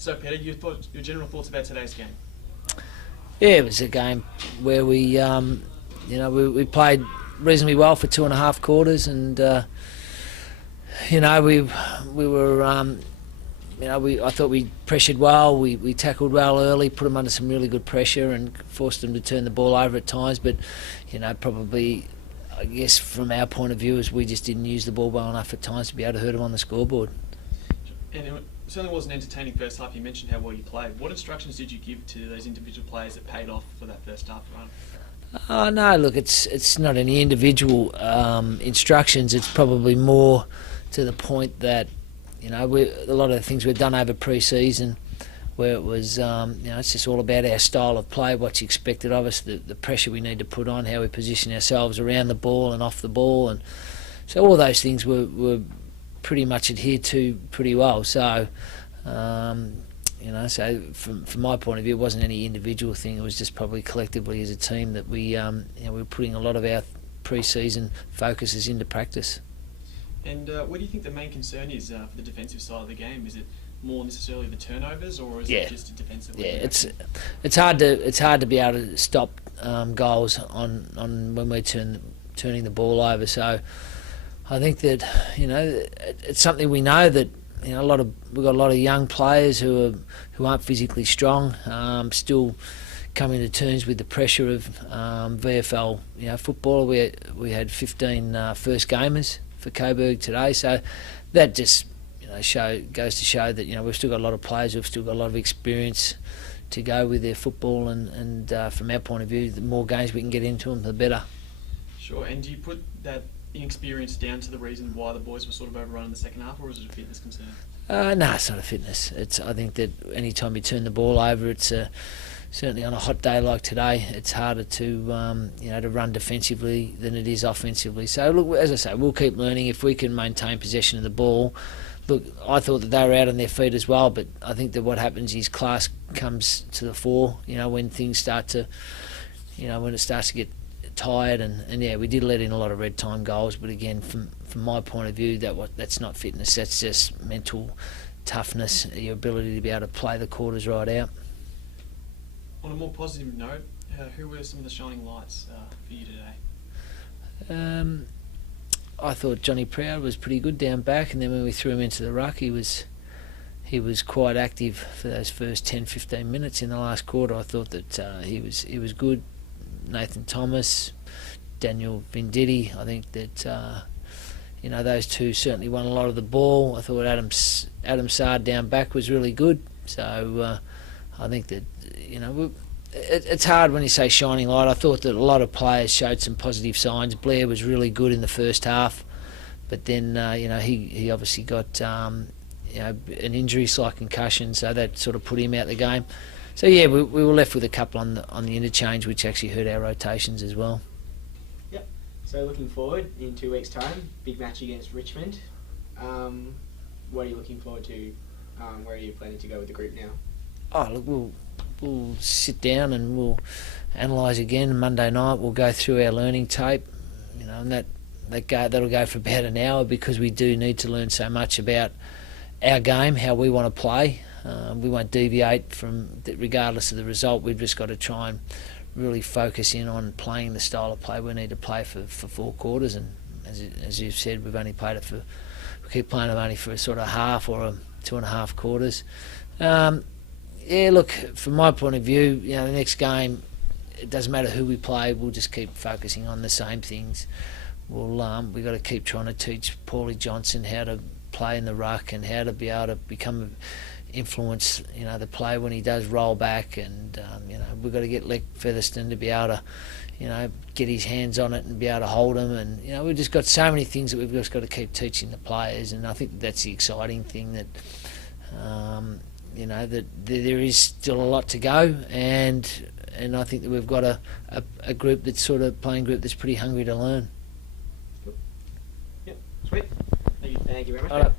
So Peter, your general thoughts about today's game? Yeah, it was a game where we played reasonably well for 2.5 quarters, and I thought we pressured well, we tackled well early, put them under some really good pressure and forced them to turn the ball over at times, but probably, I guess from our point of view, is we just didn't use the ball well enough at times to be able to hurt them on the scoreboard. And it certainly was an entertaining first half. You mentioned how well you played. What instructions did you give to those individual players that paid off for that first half run? No, look, it's not any individual instructions. It's probably more to the point that a lot of the things we've done over pre-season, where it was it's just all about our style of play, what's expected of us, the pressure we need to put on, how we position ourselves around the ball and off the ball, and so all those things were pretty much adhered to pretty well. So so from my point of view, it wasn't any individual thing. It was just probably collectively as a team that we were putting a lot of our pre-season focuses into practice. And what do you think the main concern is for the defensive side of the game? Is it more necessarily the turnovers, or is it just a defensive? Yeah, it's hard to be able to stop goals on when we're turning the ball over. So I think that it's something we know that we've got a lot of young players who aren't physically strong, still coming to terms with the pressure of VFL football. We had 15 first gamers for Coburg today, so that just goes to show that we've still got a lot of players who've still got a lot of experience to go with their football, and from our point of view, the more games we can get into them, the better. Sure. And do you put that inexperience down to the reason why the boys were sort of overrun in the second half, or is it a fitness concern? No, it's not a fitness. I think that any time you turn the ball over, it's certainly on a hot day like today, it's harder to to run defensively than it is offensively. So look, as I say, we'll keep learning if we can maintain possession of the ball. Look, I thought that they were out on their feet as well, but I think that what happens is class comes to the fore. When things start to, when it starts to get tired, and we did let in a lot of red time goals, but again, from my point of view, that's not fitness. That's just mental toughness, your ability to be able to play the quarters right out. On a more positive note, who were some of the shining lights for you today? I thought Johnny Proud was pretty good down back, and then when we threw him into the ruck, he was quite active for those first 10-15 minutes in the last quarter. I thought that he was good. Nathan Thomas, Daniel Venditti, I think that those two certainly won a lot of the ball. I thought Adam Sard down back was really good. So I think that it's hard when you say shining light. I thought that a lot of players showed some positive signs. Blair was really good in the first half, but then he obviously got an injury, slight concussion, so that sort of put him out of the game. So we were left with a couple on the interchange, which actually hurt our rotations as well. Yep. So looking forward in 2 weeks' time, big match against Richmond. What are you looking forward to? Where are you planning to go with the group now? Oh, look, we'll sit down and we'll analyse again. Monday night we'll go through our learning tape, and that'll go for about an hour, because we do need to learn so much about our game, how we want to play. We won't deviate from that regardless of the result. We've just got to try and really focus in on playing the style of play we need to play for 4 quarters. And as you've said, we keep playing them only for a sort of half or 2.5 quarters. Look, from my point of view, the next game, it doesn't matter who we play. We'll just keep focusing on the same things. We've got to keep trying to teach Paulie Johnson how to play in the ruck and how to be able to influence the play when he does roll back, and we've got to get Leck Featherstone to be able to get his hands on it and be able to hold him, and we've just got so many things that we've just got to keep teaching the players, and I think that's the exciting thing, that that there is still a lot to go, and I think that we've got a group that's sort of playing group that's pretty hungry to learn. Yep, sweet. Thank you very much.